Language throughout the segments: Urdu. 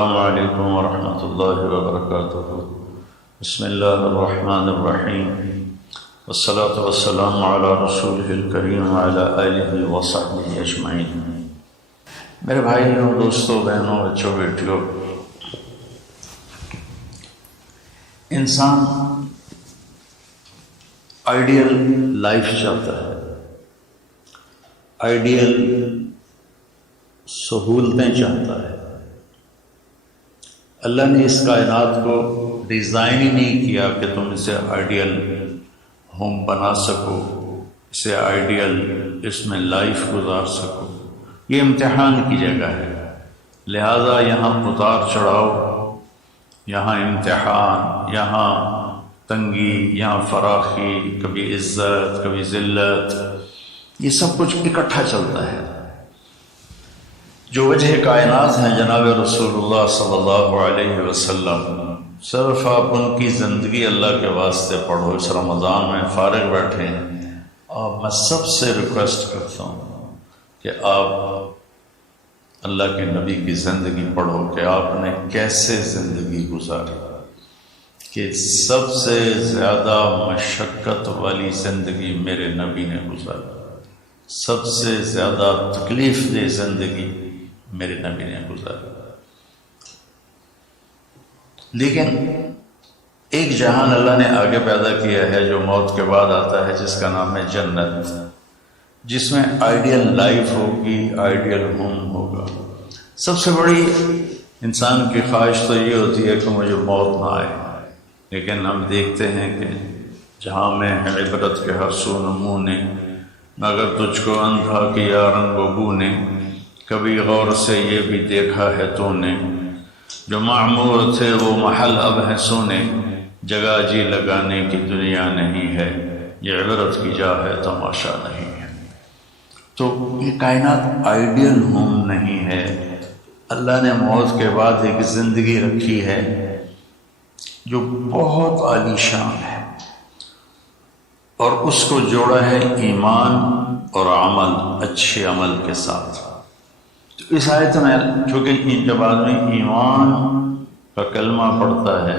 السلام علیکم ورحمۃ اللہ وبرکاتہ۔ بسم اللہ الرحمن الرحیم، والصلاة والسلام علی رسولہ الکریم وعلی آلہ وصحبہ اجمعین۔ میرے بھائیوں، دوستوں، بہنوں، بچوں، بیٹیوں، انسان آئیڈیل لائف چاہتا ہے، آئیڈیل سہولتیں چاہتا ہے۔ اللہ نے اس کائنات کو ڈیزائن ہی نہیں کیا کہ تم اسے آئیڈیل ہوم بنا سکو، اسے آئیڈیل اس میں لائف گزار سکو۔ یہ امتحان کی جگہ ہے، لہذا یہاں اتار چڑھاؤ، یہاں امتحان، یہاں تنگی، یہاں فراخی، کبھی عزت، کبھی ذلت، یہ سب کچھ اکٹھا چلتا ہے۔ جو وجہ کائنات ہیں جناب رسول اللہ صلی اللہ علیہ وسلم، صرف آپ ان کی زندگی اللہ کے واسطے پڑھو۔ اس رمضان میں فارغ بیٹھے ہیں، اور میں سب سے ریکویسٹ کرتا ہوں کہ آپ اللہ کے نبی کی زندگی پڑھو کہ آپ نے کیسے زندگی گزاری، کہ سب سے زیادہ مشقت والی زندگی میرے نبی نے گزاری، سب سے زیادہ تکلیف دہ زندگی میرے نبی نے گزاری۔ لیکن ایک جہان اللہ نے آگے پیدا کیا ہے جو موت کے بعد آتا ہے، جس کا نام ہے جنت، جس میں آئیڈیل لائف ہوگی، آئیڈیل ہوم ہوگا۔ سب سے بڑی انسان کی خواہش تو یہ ہوتی ہے کہ مجھے موت نہ آئے، لیکن ہم دیکھتے ہیں کہ جہاں میں ہے عبرت کے ہر سو نمونے، مگر تجھ کو اندھا کیا رنگ و بو نے، کبھی غور سے یہ بھی دیکھا ہے تو نے، جو معمور تھے وہ محل اب ہے سونے، جگہ جی لگانے کی دنیا نہیں ہے، یہ عبرت کی جا ہے تماشا نہیں ہے۔ تو یہ کائنات آئیڈیل ہوم نہیں ہے۔ اللہ نے موت کے بعد ایک زندگی رکھی ہے جو بہت عالی شان ہے، اور اس کو جوڑا ہے ایمان اور عمل، اچھے عمل کے ساتھ۔ تو اس آیت میں چونکہ جب آدمی ایمان کا کلمہ پڑھتا ہے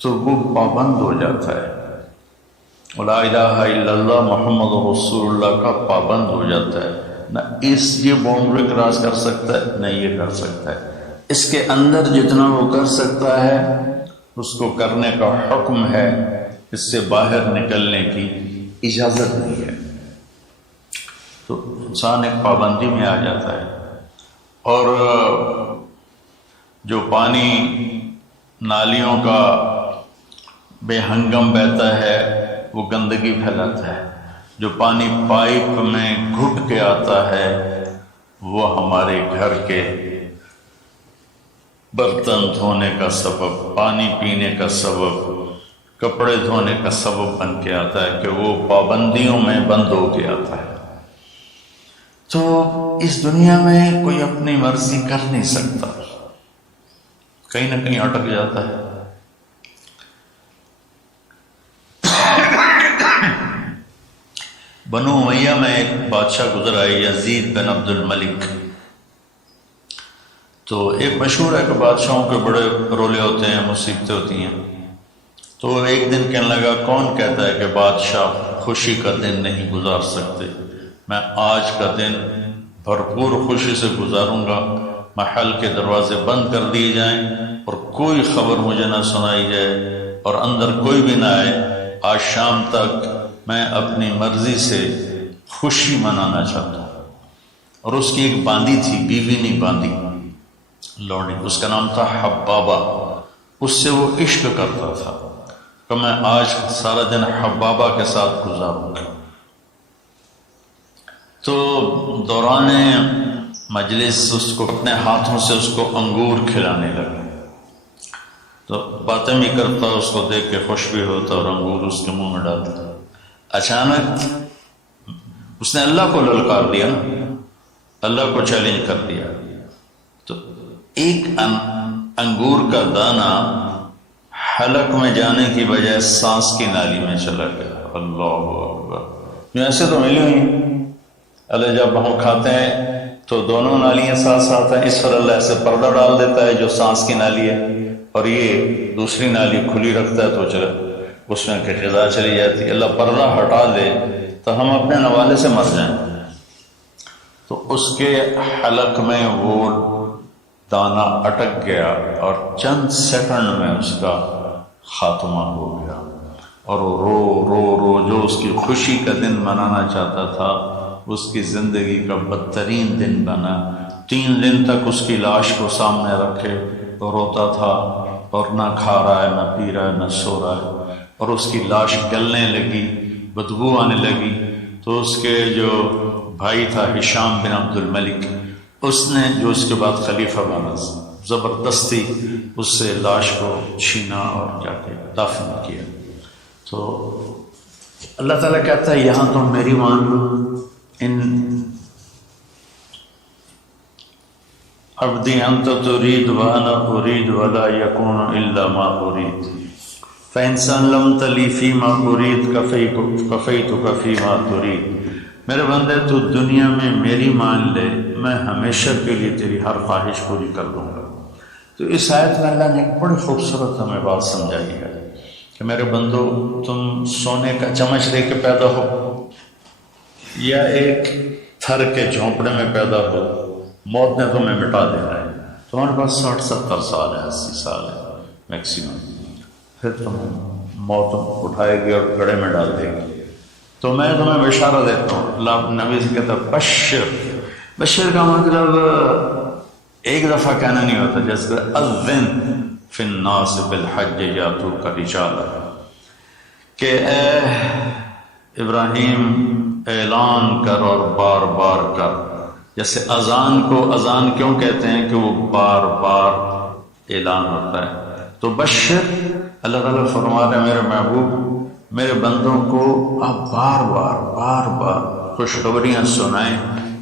تو وہ پابند ہو جاتا ہے، لا الہ الا اللہ محمد رسول اللہ کا پابند ہو جاتا ہے، نہ یہ باؤنڈری کراس کر سکتا ہے، نہ یہ کر سکتا ہے۔ اس کے اندر جتنا وہ کر سکتا ہے اس کو کرنے کا حکم ہے، اس سے باہر نکلنے کی اجازت نہیں ہے۔ تو انسان ایک پابندی میں آ جاتا ہے، اور جو پانی نالیوں کا بے ہنگم بہتا ہے وہ گندگی پھیلاتا ہے، جو پانی پائپ میں گھٹ کے آتا ہے وہ ہمارے گھر کے برتن دھونے کا سبب، پانی پینے کا سبب، کپڑے دھونے کا سبب بن کے آتا ہے، کہ وہ پابندیوں میں بند ہو کے آتا ہے۔ تو اس دنیا میں کوئی اپنی مرضی کر نہیں سکتا، کہیں نہ کہیں اٹک جاتا ہے۔ بنو امیہ میں ایک بادشاہ گزر آئے، یزید بن عبد الملک۔ تو ایک مشہور ہے کہ بادشاہوں کے بڑے رولے ہوتے ہیں، مصیبتیں ہوتی ہیں۔ تو ایک دن کہنے لگا، کون کہتا ہے کہ بادشاہ خوشی کا دن نہیں گزار سکتے؟ میں آج کا دن بھرپور خوشی سے گزاروں گا، محل کے دروازے بند کر دیے جائیں اور کوئی خبر مجھے نہ سنائی جائے اور اندر کوئی بھی نہ آئے۔ آج شام تک میں اپنی مرضی سے خوشی منانا چاہتا ہوں۔ اور اس کی ایک باندی تھی، بیوی نہیں باندی، لوڑی، اس کا نام تھا حبابہ۔ اس سے وہ عشق کرتا تھا کہ میں آج سارا دن حبابہ کے ساتھ گزاروں گا۔ تو دوران مجلس اس کو اپنے ہاتھوں سے اس کو انگور کھلانے لگا، تو باتیں بھی کرتا، اس کو دیکھ کے خوش بھی ہوتا اور انگور اس کے منہ میں ڈالتا۔ اچانک اس نے اللہ کو للکار دیا، اللہ کو چیلنج کر دیا، تو ایک انگور کا دانہ حلق میں جانے کی بجائے سانس کی نالی میں چلا گیا۔ اللہ اکبر! ایسے تو ملی ہوئی، اللہ جب ہم کھاتے ہیں تو دونوں نالیاں ساتھ ساتھ ہیں، اس پر اللہ ایسے پردہ ڈال دیتا ہے جو سانس کی نالی ہے، اور یہ دوسری نالی کھلی رکھتا ہے تو چلے اس میں کہ غذا چلی جاتی ہے۔ اللہ پردہ ہٹا دے تو ہم اپنے نوالے سے مر جائیں۔ تو اس کے حلق میں وہ دانہ اٹک گیا اور چند سیکنڈ میں اس کا خاتمہ ہو گیا، اور رو رو رو جو اس کی خوشی کا دن منانا چاہتا تھا اس کی زندگی کا بدترین دن بنا۔ 3 دن تک اس کی لاش کو سامنے رکھے تو روتا تھا، اور نہ کھا رہا ہے، نہ پی رہا ہے، نہ سو رہا ہے، اور اس کی لاش گلنے لگی، بدبو آنے لگی۔ تو اس کے جو بھائی تھا ہشام بن عبد الملک، اس نے جو اس کے بعد خلیفہ بنا، زبردستی اس سے لاش کو چھینا اور جا کے دفن کیا۔ تو اللہ تعالیٰ کہتا ہے یہاں تم میری مان لو، ان عبدی انت ترید وانا ارید ولا یکون الا ما ارید فإن سلمت لی فیما ارید کفیتک فیما ترید۔ میرے بندے تو دنیا میں میری مان لے، میں ہمیشہ کے لیے تیری ہر خواہش پوری کر دوں گا۔ تو اس آیت میں اللہ نے ایک بڑی خوبصورت ہمیں بات سمجھائی ہے کہ میرے بندو، تم سونے کا چمچ لے کے پیدا ہو یا ایک تھر کے جھونپڑے میں پیدا ہو، موت نے تمہیں مٹا دینا ہے۔ تمہارے پاس 60-70 سال ہے، 80 سال ہے میکسیمم، پھر تم موت اٹھائے گی اور گڑھے میں ڈال دے گی۔ تو میں تمہیں بشارہ دیتا ہوں، اللہ نبی سے کہتا ہے بشر کا مطلب ایک دفعہ کہنا نہیں ہوتا، جیسے اذن فی الناس بالحج یاتوک رجالا، کہ اے ابراہیم اعلان کر اور بار بار کر۔ جیسے اذان کو اذان کیوں کہتے ہیں کہ وہ بار بار اعلان ہوتا ہے۔ تو بشر، اللہ تعالیٰ فرما رہے ہیں میرے محبوب، میرے بندوں کو آپ بار بار خوشخبریاں سنائیں،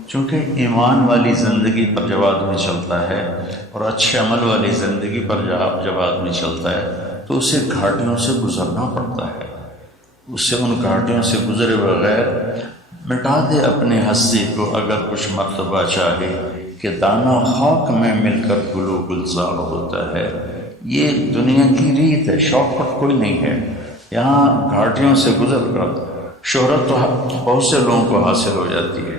چونکہ ایمان والی زندگی پر جب آدمی چلتا ہے اور اچھے عمل والی زندگی پر جب آدمی چلتا ہے تو اسے گھاٹیوں سے گزرنا پڑتا ہے۔ اس سے ان گھاٹیوں سے گزرے بغیر مٹا دے اپنی ہستی کو اگر کچھ مرتبہ چاہے کہ دانہ خاک میں مل کر گل و گلزار ہوتا ہے۔ یہ دنیا کی ریت ہے، شارٹ کٹ کوئی نہیں ہے۔ یہاں گھاٹیوں سے گزر کر شہرت تو بہت سے لوگوں کو حاصل ہو جاتی ہے،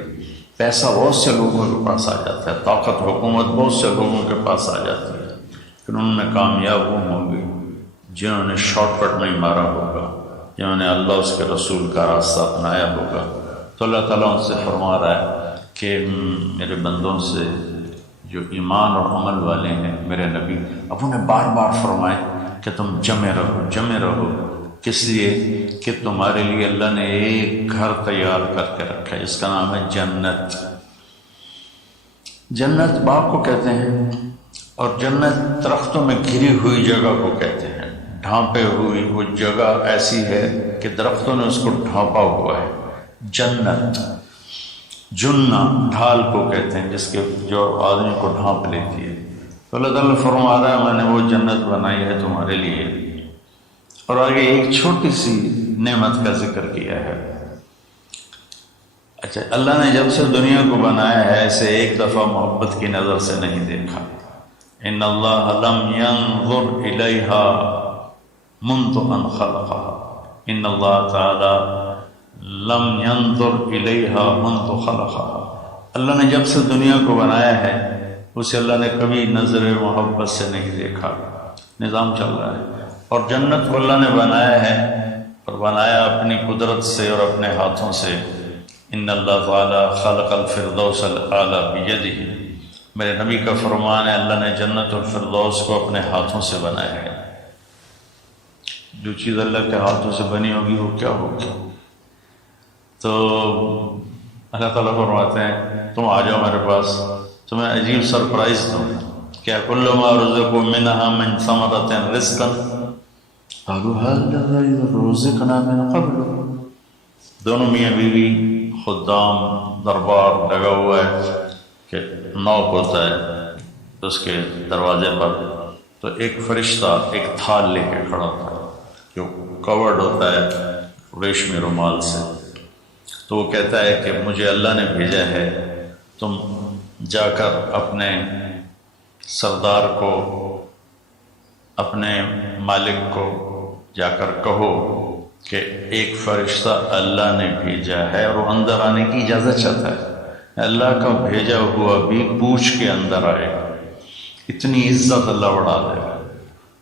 پیسہ بہت سے لوگوں کے پاس آ جاتا ہے، طاقت حکومت بہت سے لوگوں کے پاس آ جاتی ہے، لیکن ان میں کامیاب وہ ہوں گے جنہوں نے شارٹ کٹ نہیں مارا ہوگا، جنہوں نے اللہ اس کے رسول کا راستہ اپنایا ہوگا۔ تو اللہ تعالیٰ ان سے فرما رہا ہے کہ میرے بندوں سے جو ایمان اور عمل والے ہیں، میرے نبی اب انہیں بار بار فرمائے کہ تم جمے رہو، کس لیے کہ تمہارے لیے اللہ نے ایک گھر تیار کر کے رکھا ہے، جس کا نام ہے جنت۔ جنت باغ کو کہتے ہیں، اور جنت درختوں میں گھری ہوئی جگہ کو کہتے ہیں۔ ڈھانپے ہوئی وہ جگہ ایسی ہے کہ درختوں نے اس کو ڈھانپا ہوا ہے۔ جنت جنہ ڈھال کو کہتے ہیں، جس کے جو آدمی کو ڈھانپ لیتی ہے۔ تو اللہ تعالیٰ فرما رہا ہے میں نے وہ جنت بنائی ہے تمہارے لیے، اور آگے ایک چھوٹی سی نعمت کا ذکر کیا ہے۔ اچھا، اللہ نے جب سے دنیا کو بنایا ہے اسے ایک دفعہ محبت کی نظر سے نہیں دیکھا۔ ان اللہ لم ينظر الیہا منذ ان خلقها، ان اللہ تعالی لم ينظر الیہا منذ خلقها، اللہ نے جب سے دنیا کو بنایا ہے اسے اللہ نے کبھی نظر محبت سے نہیں دیکھا۔ نظام چل رہا ہے، اور جنت کو اللہ نے بنایا ہے، اور بنایا اپنی قدرت سے اور اپنے ہاتھوں سے۔ ان اللہ تعالی خلق الفردوس الاعلی بیدہ، میرے نبی کا فرمان ہے اللہ نے جنت الفردوس کو اپنے ہاتھوں سے بنایا ہے۔ جو چیز اللہ کے ہاتھوں سے بنی ہوگی وہ کیا ہوگی؟ تو اللہ تعالیٰ فرماتے ہیں تم آ جاؤ میرے پاس، تمہیں عجیب سرپرائز دوں۔ کیا کل ما رزقوا منها من ثمرة رزقا قالوا هذا رزقنا من قبل۔ دونوں میاں بیوی، خدام، دربار لگا ہوا ہے کہ نوک ہوتا ہے اس کے دروازے پر، تو ایک فرشتہ ایک تھال لے کے کھڑا ہوتا ہے جو کورڈ ہوتا ہے ریشمی رومال سے۔ تو وہ کہتا ہے کہ مجھے اللہ نے بھیجا ہے، تم جا کر اپنے سردار کو، اپنے مالک کو جا کر کہو کہ ایک فرشتہ اللہ نے بھیجا ہے اور وہ اندر آنے کی اجازت چاہتا ہے، اللہ کا بھیجا ہوا بھی پوچھ کے اندر آئے گا، اتنی عزت اللہ بڑھا دے گا۔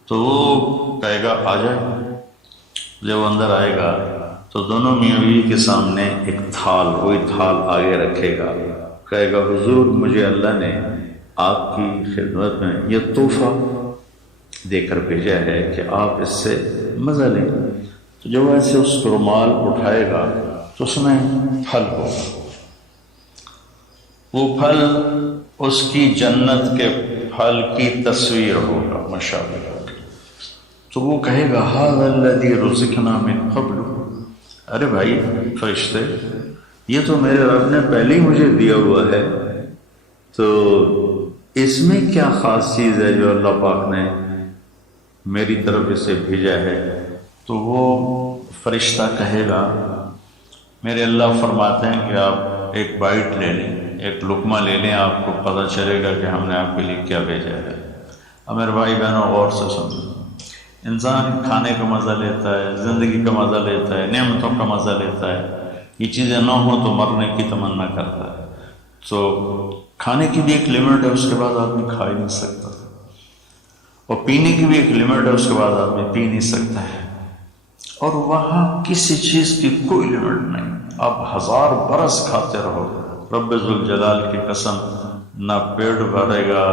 تو وہ کہے گا آ جائے۔ جب وہ اندر آئے گا تو دونوں میاں بیوی کے سامنے ایک تھال، وہی تھال آگے رکھے گا، کہے گا حضور مجھے اللہ نے آپ کی خدمت میں یہ تحفہ دے کر بھیجا ہے کہ آپ اس سے مزہ لیں۔ تو جب ایسے اس رومال اٹھائے گا تو اس میں پھل ہوگا، وہ پھل اس کی جنت کے پھل کی تصویر ہوگا مشابہ۔ تو وہ کہے گا ھذا الذی رزقنا من قبل، ارے بھائی فرشتے یہ تو میرے رب نے پہلے ہی مجھے دیا ہوا ہے، تو اس میں کیا خاص چیز ہے جو اللہ پاک نے میری طرف اسے بھیجا ہے؟ تو وہ فرشتہ کہے گا میرے اللہ فرماتے ہیں کہ آپ ایک بائٹ لے لیں، ایک لقمہ لے لیں، آپ کو پتہ چلے گا کہ ہم نے آپ کے لیے کیا بھیجا ہے۔ اب میرے بھائی بہنوں غور سے سنو، انسان کھانے کا مزہ لیتا ہے، زندگی کا مزہ لیتا ہے، نعمتوں کا مزہ لیتا ہے، یہ چیزیں نہ ہوں تو مرنے کی تمنا کرتا ہے۔ تو کھانے کی بھی ایک لمٹ ہے، اس کے بعد آدمی کھا ہی نہیں سکتا، اور پینے کی بھی ایک لمٹ ہے، اس کے بعد آدمی پی نہیں سکتا ہے، اور وہاں کسی چیز کی کوئی لمٹ نہیں، آپ 1000 برس کھاتے رہو، رب ذوالجلال کی قسم نہ پیٹ بھرے گا،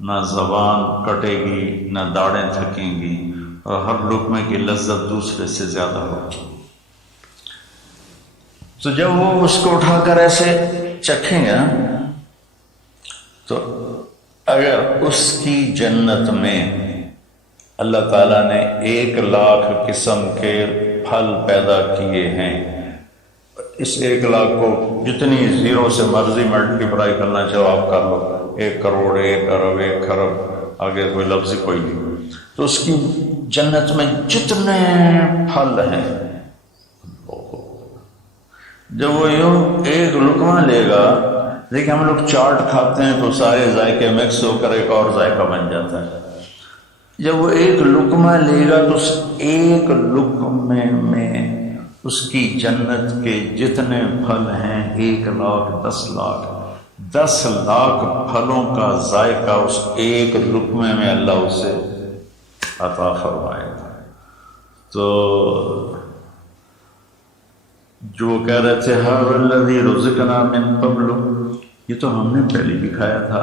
نہ زبان کٹے گی، نہ داڑیں تھکیں گی، اور ہر لقمے کی لذت دوسرے سے زیادہ ہوگی۔ تو جب وہ اس کو اٹھا کر ایسے چکھیں گے تو اگر اس کی جنت میں اللہ تعالیٰ نے 1,00,000 قسم کے پھل پیدا کیے ہیں، اس 1,00,000 کو جتنی زیرو سے مرضی ملٹیپلائی کرنا چاہو آپ کر لو، 1 کروڑ، 1 ارب، 1 خرب، آگے کوئی لفظ ہی کوئی نہیں۔ تو اس کی جنت میں جتنے پھل ہیں، جب وہ یوں ایک لقمہ لے گا، دیکھیں ہم لوگ چاٹ کھاتے ہیں تو سارے ذائقے مکس ہو کر ایک اور ذائقہ بن جاتا ہے، جب وہ ایک لقمہ لے گا تو اس ایک لقمے میں اس کی جنت کے جتنے پھل ہیں 1,00,000، 10,00,000، 10,00,000 پھلوں کا ذائقہ اس ایک لقمے میں اللہ اسے عطا فرمائے گا۔ تو جو کہہ رہے تھے ھذا الذی رزقنا من قبل، یہ تو ہم نے پہلے بھی کھایا تھا،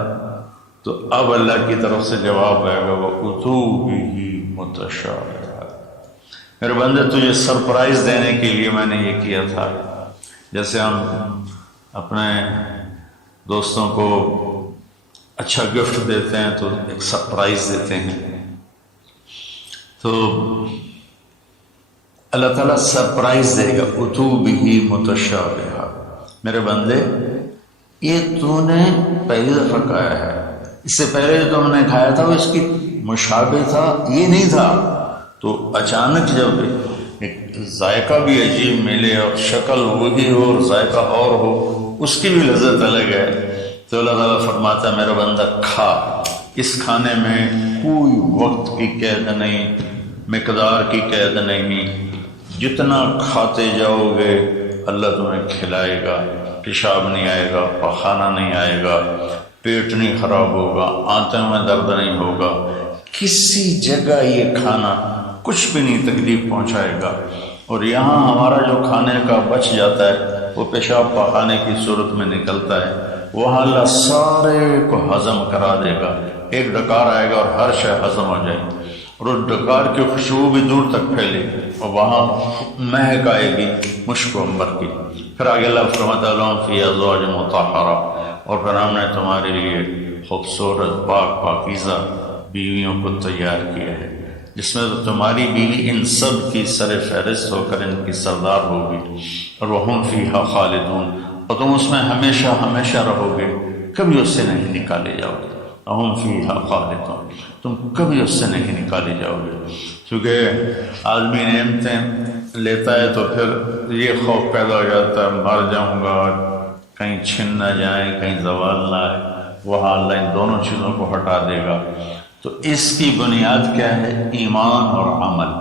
تو اب اللہ کی طرف سے جواب آئے گا وَأُتُوا بِهِ مُتَشَابِهًا، میرے بندے تجھے سرپرائز دینے کے لیے میں نے یہ کیا تھا، جیسے ہم اپنے دوستوں کو اچھا گفٹ دیتے ہیں تو ایک سرپرائز دیتے ہیں، تو اللہ تعالیٰ سرپرائز دے گا اُتُوا بِهِ مُتَشَابِهًا، میرے بندے یہ تو نے پہلی دفعہ کھایا ہے، اس سے پہلے جو تم نے کھایا تھا وہ اس کی مشابہ تھا، یہ نہیں تھا، تو اچانک جب ایک ذائقہ بھی عجیب ملے اور شکل وہی ہو اور ذائقہ اور ہو، اس کی بھی لذت الگ ہے، تو اللہ تعالیٰ فرماتا ہے میرا بندہ کھا، اس کھانے میں کوئی وقت کی قید نہیں، مقدار کی قید نہیں، جتنا کھاتے جاؤ گے اللہ تمہیں کھلائے گا، پیشاب نہیں آئے گا، پخانہ نہیں آئے گا، پیٹ نہیں خراب ہوگا، آنتوں میں درد نہیں ہوگا، کسی جگہ یہ کھانا کچھ بھی نہیں تکلیف پہنچائے گا، اور یہاں ہمارا جو کھانے کا بچ جاتا ہے وہ پیشاب پخانے کی صورت میں نکلتا ہے، وہاں اللہ سارے کو ہضم کرا دے گا، ایک ڈکار آئے گا اور ہر شے ہضم ہو جائے گی، اور اس ڈکار کی خوشبو بھی دور تک پھیلے گی، اور وہاں مہک آئے گی مشک و عنبر کی۔ پھر آگے اللہ فرماتا ہے لَهُمْ فِيهَا أَزْوَاجٌ مُطَهَّرَةٌ، اور پھر ہم نے تمہارے لیے خوبصورت پاک پاکیزہ بیویوں کو تیار کیا ہے، جس میں تو تمہاری بیوی ان سب کی سر فہرست ہو کر ان کی سردار ہوگی، اور وَهُمْ فِيهَا خَالِدُونَ، اور تم اس میں ہمیشہ ہمیشہ رہو گے، کبھی اس سے نہیں نکالے جاؤ گے، وَهُمْ فِيهَا خَالِدُونَ، تم کبھی اس سے نہیں نکالے جاؤ گے، کیونکہ آدمی نعمتیں لیتا ہے تو پھر یہ خوف پیدا ہو جاتا ہے مر جاؤں گا، کہیں چھن نہ جائیں، کہیں زوال نہ آئے، وہاں اللہ ان دونوں چیزوں کو ہٹا دے گا۔ تو اس کی بنیاد کیا ہے؟ ایمان اور عمل۔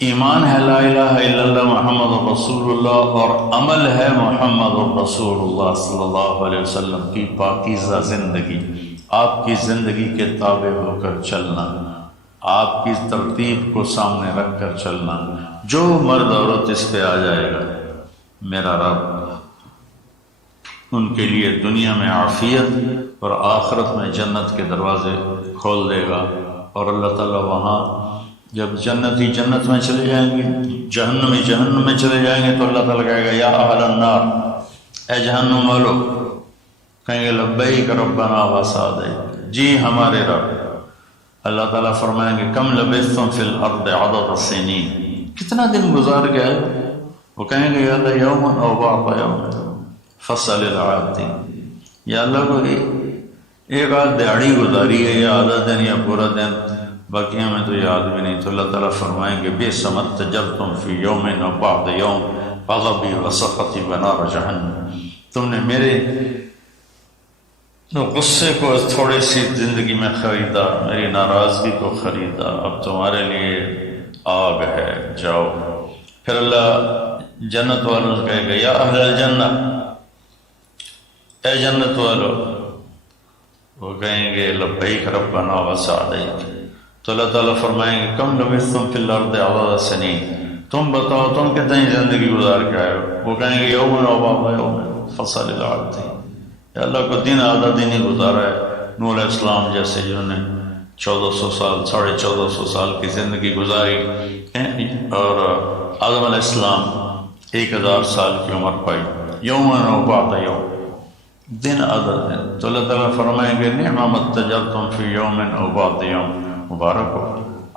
ایمان ہے لا الہ الا اللہ محمد رسول اللہ، اور عمل ہے محمد رسول اللہ صلی اللہ علیہ وسلم کی پاکیزہ زندگی، آپ کی زندگی کے تابع ہو کر چلنا، آپ کی ترتیب کو سامنے رکھ کر چلنا۔ جو مرد عورت اس پہ آ جائے گا، میرا رب ان کے لیے دنیا میں عافیت اور آخرت میں جنت کے دروازے کھول دے گا۔ اور اللہ تعالیٰ وہاں جب جنتی جنت میں چلے جائیں گے، جہنمی جہنم میں چلے جائیں گے، تو اللہ تعالیٰ کہے گا یا اہل النار، اے جہنم والو، کہیں گے لبیک ربنا وسعدیک، جی ہمارے رب۔ اللہ تعالیٰ فرمائیں گے کم لبثتم فی الارض عدد السنین، کتنا دن گزار گیا؟ وہ کہیں گے یا اللہ یوم او بعض یوم فصل العادین، یا اللہ کو ایک آدھ دیہڑی گزاری ہے، یا آدھا دن یا پورا دن، باقی ہمیں تو یاد بھی نہیں۔ تو اللہ تعالیٰ فرمائیں گے بئس ما اتجرتم فی یوم او بعض یوم غضبی وسخطی ونار جہنم، تم نے میرے غصے کو تھوڑی سی زندگی میں خریدا، میری ناراضگی کو خریدا، اب تمہارے لیے آگ ہے، جاؤ۔ پھر اللہ جنت والوں سے کہے گا یا اہل الجنہ، اے جنت والو، وہ کہیں گے لبیک ربنا وسعدیک، تو اللہ تعالیٰ فرمائیں گے کم لبثتم فی الارض عدد سنین، تم بتاؤ تم کتنی زندگی گزار کے آئے ہو؟ وہ کہیں گے یوم او بعض یوم فصل العادین، یا اللہ کو دن آدھا دن ہی گزارا ہے۔ نوح علیہ السلام جیسے جنہوں نے 1400 سال 1450 سال کی زندگی گزاری، اور آدم علیہ السلام 1000 سال کی عمر پائی، یوم او بعض یوم، دن آدھا دن۔ تو اللہ تعالیٰ فرمائیں گے نعم ما اتجرتم فی یوم او بعض یوم، مبارک ہو،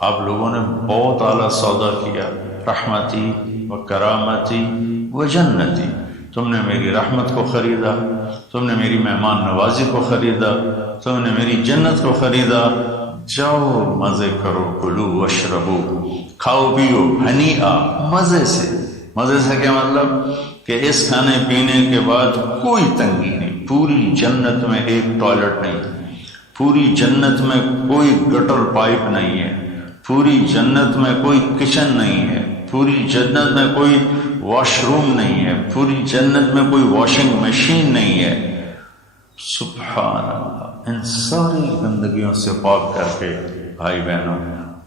آپ لوگوں نے بہت اعلیٰ سودا کیا، رحمتی و کرامتی و جنتی، تم نے میری رحمت کو خریدا، تم نے میری مہمان نوازی کو خریدا، تم نے میری جنت کو خریدا، جاؤ مزے کرو، کلو واشربو، کھاؤ پیو، ہنیئا، مزے سے۔ مزے سے کیا مطلب؟ کہ اس کھانے پینے کے بعد کوئی تنگی نہیں، پوری جنت میں ایک ٹوائلٹ نہیں، پوری جنت میں کوئی گٹر پائپ نہیں ہے، پوری جنت میں کوئی کچن نہیں ہے، پوری جنت میں کوئی واش روم نہیں ہے، پوری جنت میں کوئی واشنگ مشین نہیں ہے۔ سبحان اللہ، ان ساری گندگیوں سے پاک کر کے بھائی بہنوں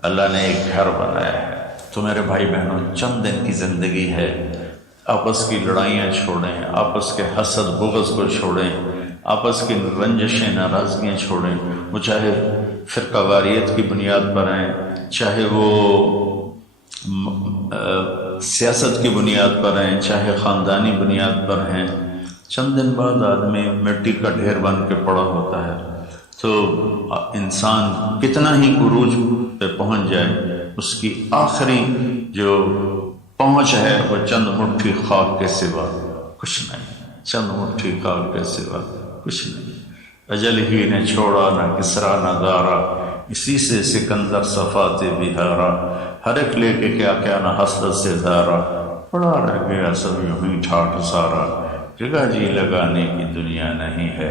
اللہ نے ایک گھر بنایا ہے۔ تو میرے بھائی بہنوں چند دن کی زندگی ہے، آپس کی لڑائیاں چھوڑیں، آپس کے حسد بغض کو چھوڑیں، آپس کی رنجشیں ناراضگیاں چھوڑیں، وہ چاہے فرقہ واریت کی بنیاد پر ہیں، چاہے وہ سیاست کی بنیاد پر ہیں، چاہے خاندانی بنیاد پر ہیں۔ چند دن بعد آدمی مٹی کا ڈھیر بن کے پڑا ہوتا ہے، تو انسان کتنا ہی عروج پہ پہنچ جائے، اس کی آخری جو پہنچ ہے وہ چند مٹھی خاک کے سوا کچھ نہیں، چند مٹھی خاک کے سوا کچھ نہیں۔ اجل ہی نے چھوڑا نہ کسرا نہ دارا، اسی سے سکندر صفات بہارا، ہر ایک لے کے کیا کیا نہ حسرت سے دھارا، پڑا رہ گیا سب یوں ہی ٹھاٹھ سارا، جگہ جی لگانے کی دنیا نہیں ہے،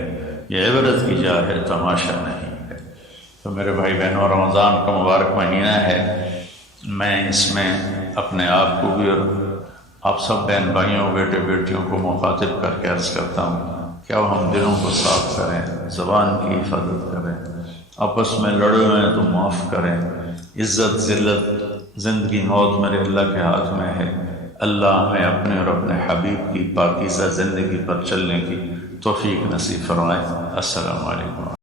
یہ عبرت کی جا ہے تماشا نہیں ہے۔ تو میرے بھائی بہنوں رمضان کا مبارک مہینہ ہے، میں اس میں اپنے آپ کو بھی اور آپ سب بہن بھائیوں بیٹے بیٹیوں کو مخاطب کر کے عرض کرتا ہوں کہ اب ہم دلوں کو صاف کریں، زبان کی حفاظت کریں، آپس میں لڑے ہوئے تو معاف کریں، عزت ذلت زندگی موت میرے اللہ کے ہاتھ میں ہے۔ اللہ ہمیں اپنے اور اپنے حبیب کی پاکیزہ زندگی پر چلنے کی توفیق نصیب فرمائے۔ السلام علیکم۔